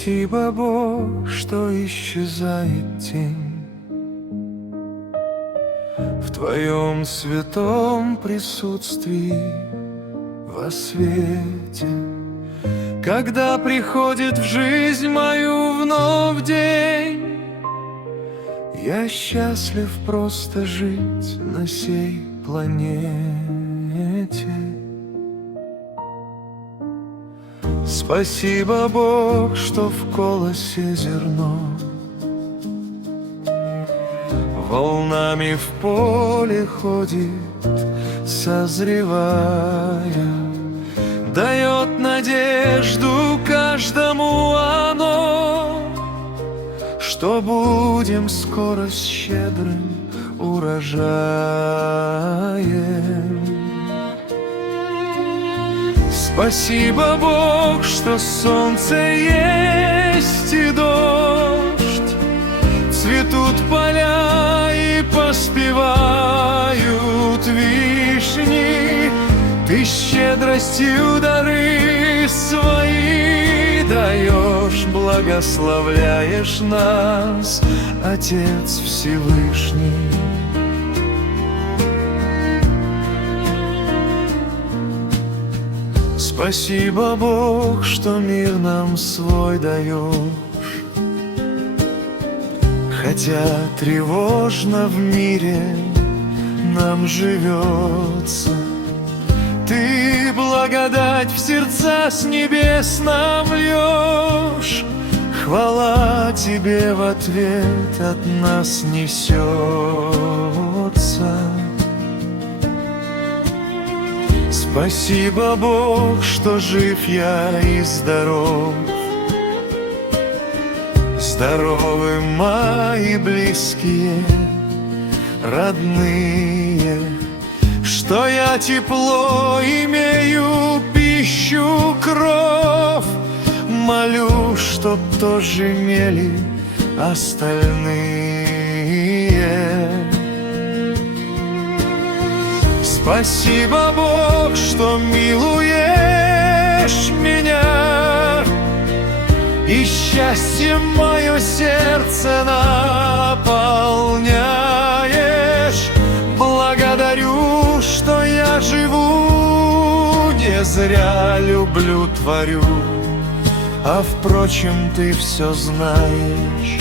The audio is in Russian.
Спасибо, Бог, что исчезает тень в Твоем святом присутствии во свете. Когда приходит в жизнь мою вновь день, я счастлив просто жить на сей планете. Спасибо, Бог, что в колосе зерно волнами в поле ходит, созревая, дает надежду каждому оно, что будем скоро с щедрым урожаем. Спасибо, Бог, что солнце есть и дождь, цветут поля и поспевают вишни. Ты щедростью дары свои даешь, благословляешь нас, Отец Всевышний. Спасибо, Бог, что мир нам свой даешь, хотя тревожно в мире нам живется. Ты благодать в сердца с небес нам льешь, хвала Тебе в ответ от нас несется. Спасибо, Бог, что жив я и здоров, здоровы мои близкие, родные, что я тепло имею, пищу, кровь. Молю, чтоб тоже имели остальные. Спасибо, Бог, что милуешь меня, и счастьем мое сердце наполняешь. Благодарю, что я живу, не зря люблю, творю, а впрочем, ты все знаешь.